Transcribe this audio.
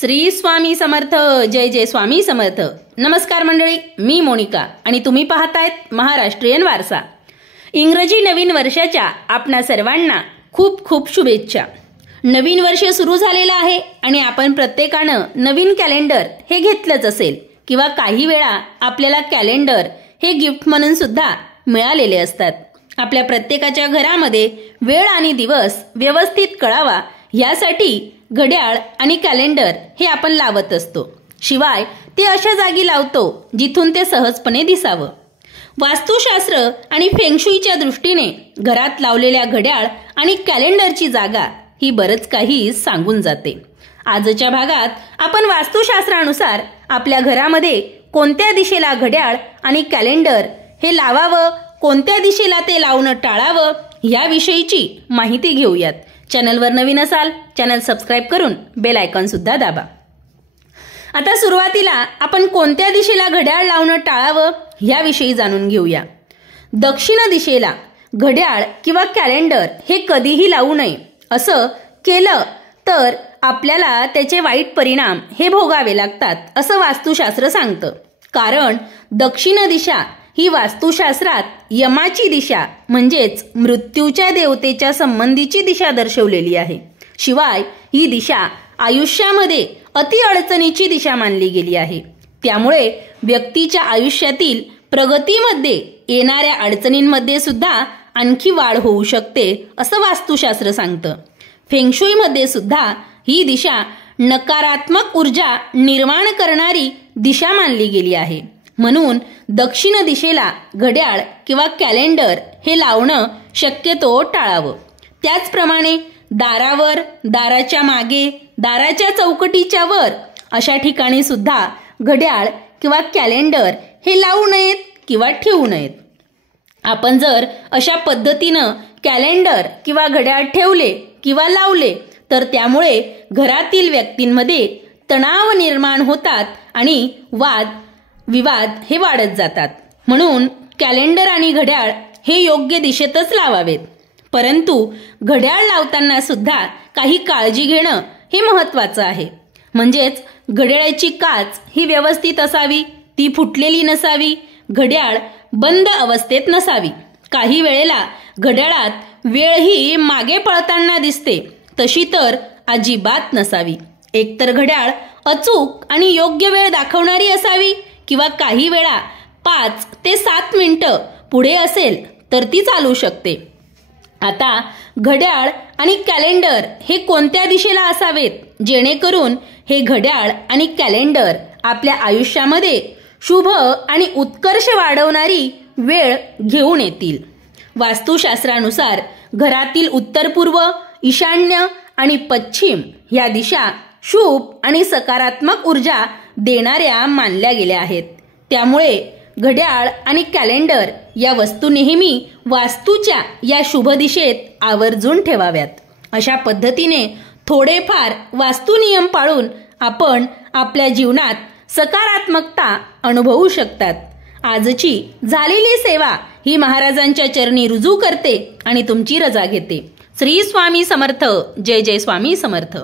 श्री स्वामी समर्थ. जय जय स्वामी समर्थ. नमस्कार मंडळी, मी मोनिका आणि तुम्ही पाहतायत महाराष्ट्रीयन वारसा. इंग्रजी नवीन वर्षाच्या आपणा सर्वांना खूप खूप शुभेच्छा. नवीन वर्ष सुरू झालेलं आहे आणि आपण प्रत्येकानं नवीन कॅलेंडर हे घेतलंच असेल किंवा काही वेळा आपल्याला कॅलेंडर हे गिफ्ट म्हणून सुद्धा मिळालेले असतात. आपल्या प्रत्येकाच्या घरामध्ये वेळ आणि दिवस व्यवस्थित कळावा यासाठी घड्याळ आणि कॅलेंडर हे आपण लावत असतो. शिवाय ते अशा जागी लावतो जिथून ते सहजपणे दिसावं. वास्तुशास्त्र आणि फेंगशुईच्या दृष्टीने घरात लावलेल्या घड्याळ आणि कॅलेंडरची जागा ही बरंच काही सांगून जाते. आजच्या भागात आपण वास्तुशास्त्रानुसार आपल्या घरामध्ये कोणत्या दिशेला घड्याळ आणि कॅलेंडर हे लावावं, कोणत्या दिशेला ते लावणं टाळावं याविषयीची माहिती घेऊयात. चॅनलवर नवीन असाल चॅनल सबस्क्राईब करून बेल आयकॉन सुद्धा दाबा. आता सुरुवातीला आपण कोणत्या दिशेला घड्याळ लावणं टाळावं याविषयी जाणून घेऊया. दक्षिण दिशेला घड्याळ किंवा कॅलेंडर हे कधीही लावू नये. असं केलं तर आपल्याला त्याचे वाईट परिणाम हे भोगावे लागतात असं वास्तुशास्त्र सांगतं. कारण दक्षिण दिशा ही वास्तुशास्त्रात यमाची दिशा म्हणजेच मृत्यूच्या देवतेच्या संबंधीची दिशा दर्शवलेली आहे. शिवाय ही दिशा आयुष्यामध्ये अति अडचणीची दिशा मानली गेली आहे. त्यामुळे व्यक्तीच्या आयुष्यातील प्रगतीमध्ये येणाऱ्या अडचणींमध्ये सुद्धा आणखी वाढ होऊ शकते असं वास्तुशास्त्र सांगतं. फेंगशुईमध्ये सुद्धा ही दिशा नकारात्मक ऊर्जा निर्माण करणारी दिशा मानली गेली आहे. म्हणून दक्षिण दिशेला घड्याळ किंवा कॅलेंडर हे लावणं शक्यतो टाळावं. त्याचप्रमाणे दारावर, दाराच्या मागे, दाराच्या चौकटीच्या वर अशा ठिकाणी सुद्धा घड्याळ किंवा कॅलेंडर हे लावू नयेत किंवा ठेवू नयेत. आपण जर अशा पद्धतीनं कॅलेंडर किंवा घड्याळ ठेवले किंवा लावले तर त्यामुळे घरातील व्यक्तींमध्ये तणाव निर्माण होतात आणि विवाद हे वाढत जातात. म्हणून कॅलेंडर आणि घड्याळ हे योग्य दिशेतच लावावेत. परंतु घड्याळ लावताना सुद्धा काही काळजी घेणं हे महत्त्वाचं आहे. म्हणजेच घड्याळाची काच ही व्यवस्थित असावी, ती फुटलेली नसावी, घड्याळ बंद अवस्थेत नसावी. काही वेळेला घड्याळात वेळ ही मागे पळताना दिसते, तशी तर अजिबात नसावी. एकतर घड्याळ अचूक आणि योग्य वेळ दाखवणारी असावी किंवा काही वेळा 5 ते 7 मिनिटं पुढे असेल तर ती चालू शकते. आता घड्याळ आणि कॅलेंडर हे कोणत्या दिशेला असावेत जेणेकरून हे घड्याळ आणि कॅलेंडर आपल्या आयुष्यामध्ये शुभ आणि उत्कर्ष वाढवणारी वेळ घेऊन येतील. वास्तुशास्त्रानुसार घरातील उत्तर पूर्व, ईशान्य आणि पश्चिम या दिशा शुभ आणि सकारात्मक ऊर्जा देणाऱ्या मानल्या गेल्या आहेत. त्यामुळे घड्याळ आणि कॅलेंडर या वस्तू नेहमी वास्तूच्या या शुभ दिशेत आवर्जून ठेवाव्यात. अशा पद्धतीने थोडेफार वास्तू नियम पाळून आपण आपल्या जीवनात सकारात्मकता अनुभवू शकतात. आजची झालेली सेवा ही महाराजांच्या चरणी रुजू करते आणि तुमची रजा घेते. श्री स्वामी समर्थ. जय जय स्वामी समर्थ.